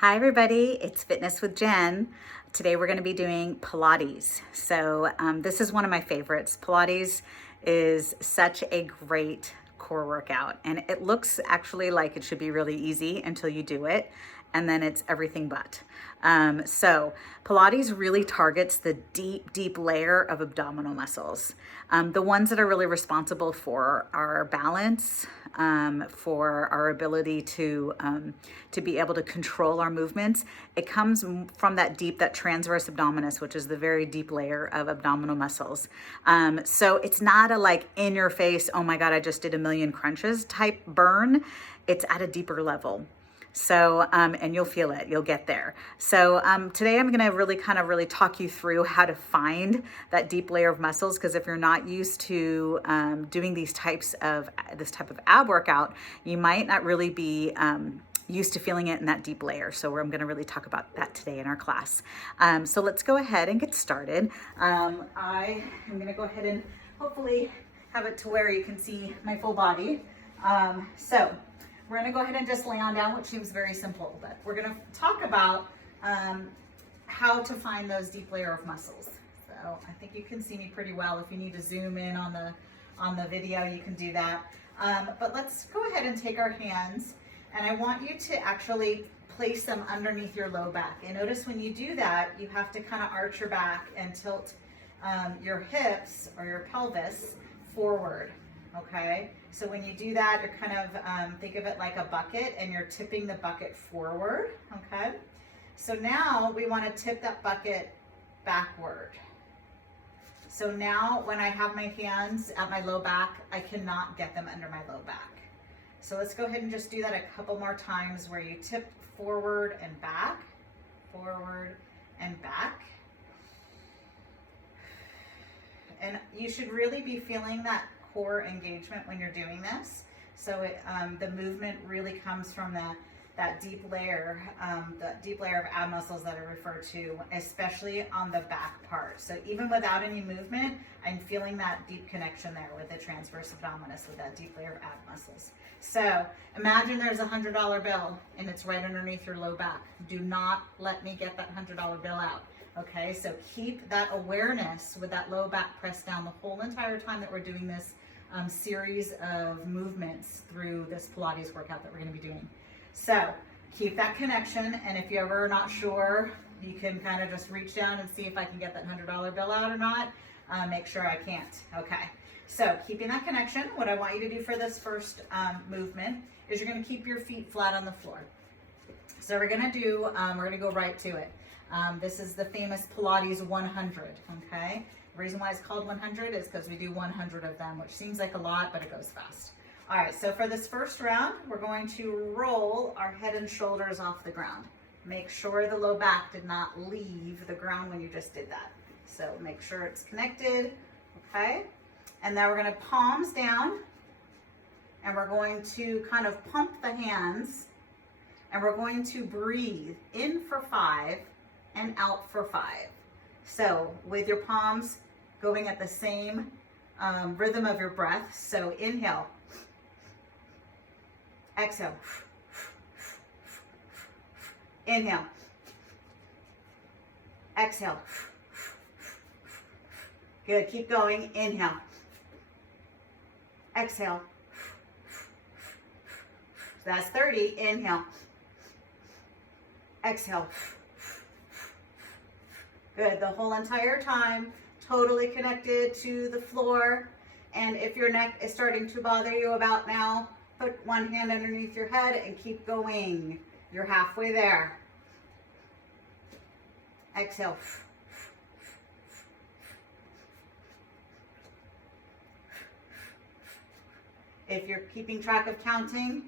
Hi everybody, it's Fitness with Jen. Today we're going to be doing Pilates. So this is one of my favorites. Pilates is such a great core workout, and it looks actually like it should be really easy until you do it, and then it's everything but. So Pilates really targets the deep layer of abdominal muscles. The ones that are really responsible for our balance, for our ability to be able to control our movements. It comes from that transverse abdominis, which is the very deep layer of abdominal muscles. So it's not a like in your face, oh my God, I just did a million crunches type burn. It's at a deeper level. So, and you'll feel it, you'll get there. So today I'm gonna really talk you through how to find that deep layer of muscles, because if you're not used to doing this type of ab workout, you might not really be used to feeling it in that deep layer. So I'm gonna really talk about that today in our class. So let's go ahead and get started. I am gonna go ahead and hopefully have it to where you can see my full body. So we're gonna go ahead and just lay on down, which seems very simple, but we're gonna talk about how to find those deep layer of muscles. So I think you can see me pretty well. If you need to zoom in on the video, you can do that. But let's go ahead and take our hands, and I want you to actually place them underneath your low back. And notice when you do that, you have to kind of arch your back and tilt your hips or your pelvis forward. Okay, so when you do that, you're kind of, think of it like a bucket, and you're tipping the bucket forward, okay? So now we want to tip that bucket backward. So now when I have my hands at my low back, I cannot get them under my low back. So let's go ahead and just do that a couple more times, where you tip forward and back, forward and back. And you should really be feeling that core engagement when you're doing this. So the movement really comes from that deep layer of ab muscles that I refer to, especially on the back part. So even without any movement, I'm feeling that deep connection there with the transverse abdominis, with that deep layer of ab muscles. So imagine there's $100 bill and it's right underneath your low back. Do not let me get that $100 bill out. Okay, so keep that awareness with that low back pressed down the whole entire time that we're doing this series of movements through this Pilates workout that we're going to be doing. So keep that connection, and if you're ever not sure, you can kind of just reach down and see if I can get that $100 bill out or not. Make sure I can't. Okay, so keeping that connection, what I want you to do for this first movement is you're going to keep your feet flat on the floor. So we're going to go right to it. This is the famous Pilates 100, okay? The reason why it's called 100 is because we do 100 of them, which seems like a lot, but it goes fast. All right, so for this first round, we're going to roll our head and shoulders off the ground. Make sure the low back did not leave the ground when you just did that. So make sure it's connected, okay? And now we're gonna palms down, and we're going to kind of pump the hands, and we're going to breathe in for 5 and out for 5. So with your palms going at the same rhythm of your breath. So inhale, exhale, inhale, exhale. Good, keep going. Inhale, exhale. So that's 30. Inhale, exhale. Good, the whole entire time, totally connected to the floor. And if your neck is starting to bother you about now, put one hand underneath your head and keep going. You're halfway there. Exhale. If you're keeping track of counting,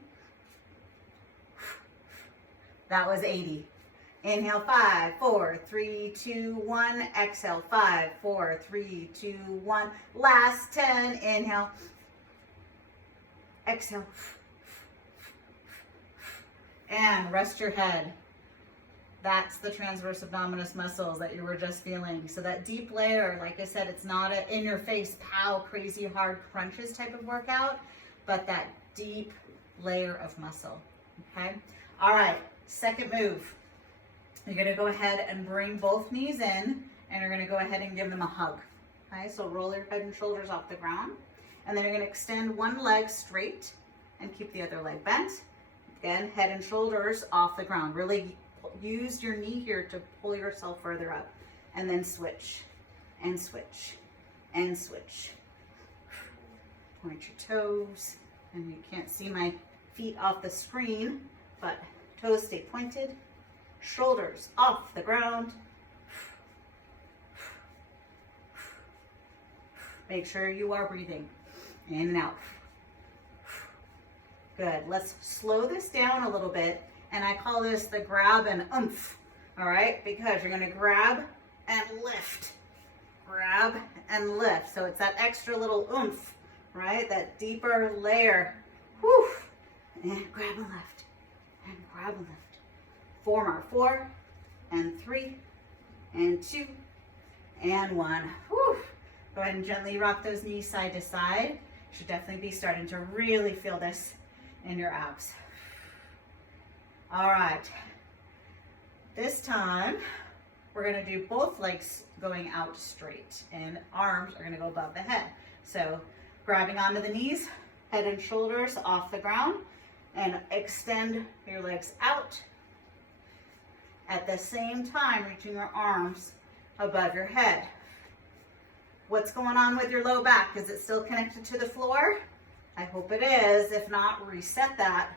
that was 80. Inhale, 5, 4, 3, 2, 1. Exhale, 5, 4, 3, 2, 1. Last 10. Inhale. Exhale. And rest your head. That's the transverse abdominis muscles that you were just feeling. So that deep layer, like I said, it's not an in-your-face, pow, crazy hard crunches type of workout, but that deep layer of muscle, okay? All right, second move. You're gonna go ahead and bring both knees in, and you're gonna go ahead and give them a hug. Okay, so roll your head and shoulders off the ground. And then you're gonna extend one leg straight and keep the other leg bent. Again, head and shoulders off the ground. Really use your knee here to pull yourself further up. And then switch, and switch, and switch. Point your toes, and you can't see my feet off the screen, but toes stay pointed. Shoulders off the ground. Make sure you are breathing in and out. Good. Let's slow this down a little bit, and I call this the grab and oomph. All right, because you're going to grab and lift, grab and lift. So it's that extra little oomph, right? That deeper layer. Whew. And grab and lift, and grab and lift. Form our 4 and 3 and 2 and 1. Whew. Go ahead and gently rock those knees side to side. You should definitely be starting to really feel this in your abs. All right. This time, we're gonna do both legs going out straight, and arms are gonna go above the head. So grabbing onto the knees, head and shoulders off the ground, and extend your legs out. At the same time, reaching your arms above your head. What's going on with your low back? Is it still connected to the floor? I hope it is. If not, reset that.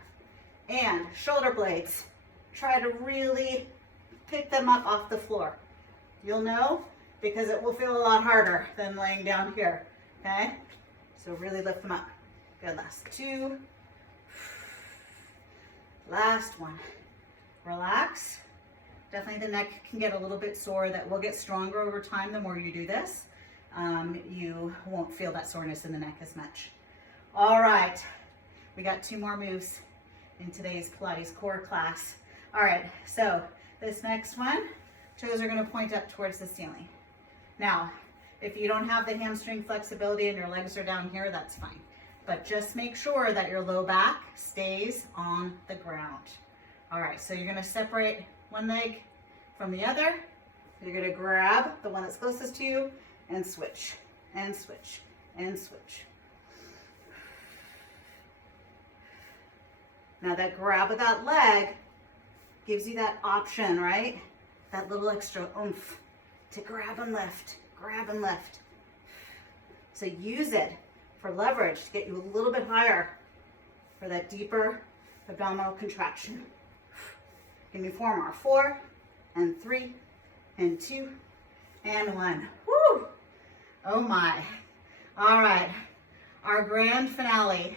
And shoulder blades, try to really pick them up off the floor. You'll know because it will feel a lot harder than laying down here, okay? So really lift them up. Good, last 2. Last 1. Relax. Definitely the neck can get a little bit sore. That will get stronger over time the more you do this. You won't feel that soreness in the neck as much. All right, we got 2 more moves in today's Pilates core class. All right, so this next one, toes are gonna point up towards the ceiling. Now, if you don't have the hamstring flexibility and your legs are down here, that's fine. But just make sure that your low back stays on the ground. All right, so you're gonna separate one leg from the other. You're gonna grab the one that's closest to you and switch, and switch, and switch. Now that grab of that leg gives you that option, right? That little extra oomph to grab and lift, grab and lift. So use it for leverage to get you a little bit higher for that deeper abdominal contraction. Give me form our 4 and 3 and 2 and 1. Woo! Oh my. All right. Our grand finale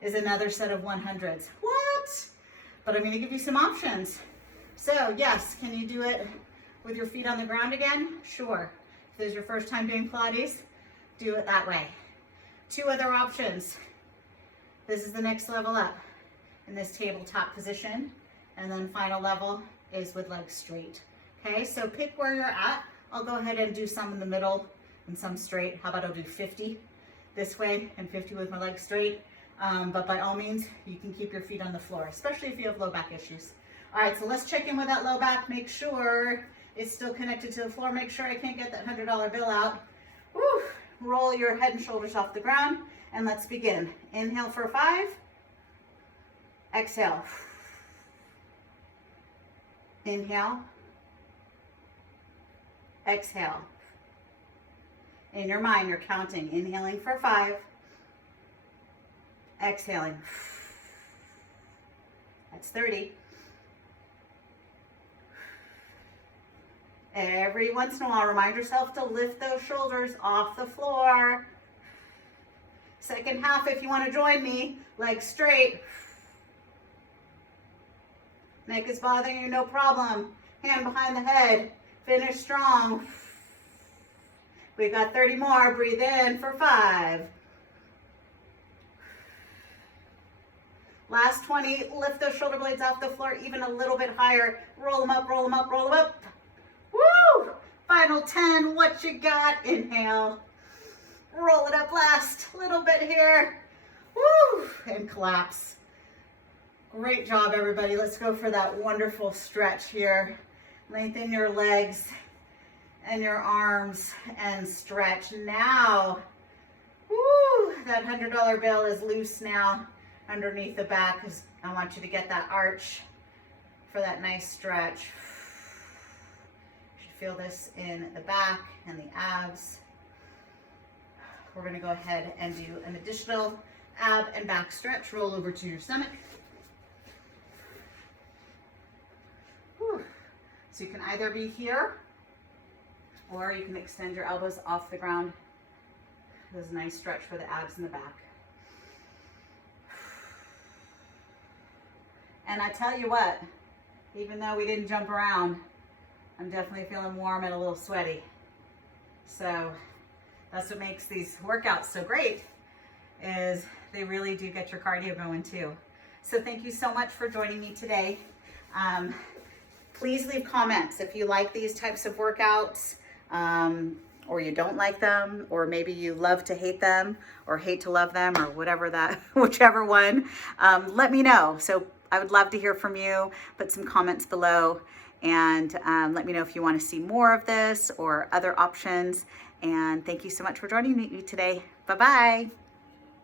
is another set of 100s. What? But I'm going to give you some options. So yes, can you do it with your feet on the ground again? Sure. If this is your first time doing Pilates, do it that way. 2 other options. This is the next level up in this tabletop position. And then final level is with legs straight. Okay, so pick where you're at. I'll go ahead and do some in the middle and some straight. How about I'll do 50 this way and 50 with my legs straight. But by all means, you can keep your feet on the floor, especially if you have low back issues. All right, so let's check in with that low back. Make sure it's still connected to the floor. Make sure I can't get that $100 bill out. Woo. Roll your head and shoulders off the ground, and let's begin. Inhale for 5. Exhale. Inhale. Exhale. In your mind, you're counting. Inhaling for 5. Exhaling. That's 30. Every once in a while, remind yourself to lift those shoulders off the floor. Second half, if you want to join me, legs straight. Neck is bothering you, no problem. Hand behind the head. Finish strong. We've got 30 more. Breathe in for 5. Last 20. Lift those shoulder blades off the floor even a little bit higher. Roll them up, roll them up, roll them up. Woo! Final 10. What you got? Inhale. Roll it up last. Little bit here. Woo! And collapse. Great job, everybody. Let's go for that wonderful stretch here. Lengthen your legs and your arms and stretch. Now, woo, that $100 bill is loose now underneath the back, because I want you to get that arch for that nice stretch. You should feel this in the back and the abs. We're gonna go ahead and do an additional ab and back stretch. Roll over to your stomach. Whew. So you can either be here, or you can extend your elbows off the ground. This is a nice stretch for the abs in the back. And I tell you what, even though we didn't jump around, I'm definitely feeling warm and a little sweaty. So that's what makes these workouts so great, is they really do get your cardio going too. So thank you so much for joining me today. Please leave comments if you like these types of workouts, or you don't like them, or maybe you love to hate them, or hate to love them, or whatever that, whichever one. Let me know. So I would love to hear from you. Put some comments below, and let me know if you want to see more of this or other options. And thank you so much for joining me today. Bye-bye.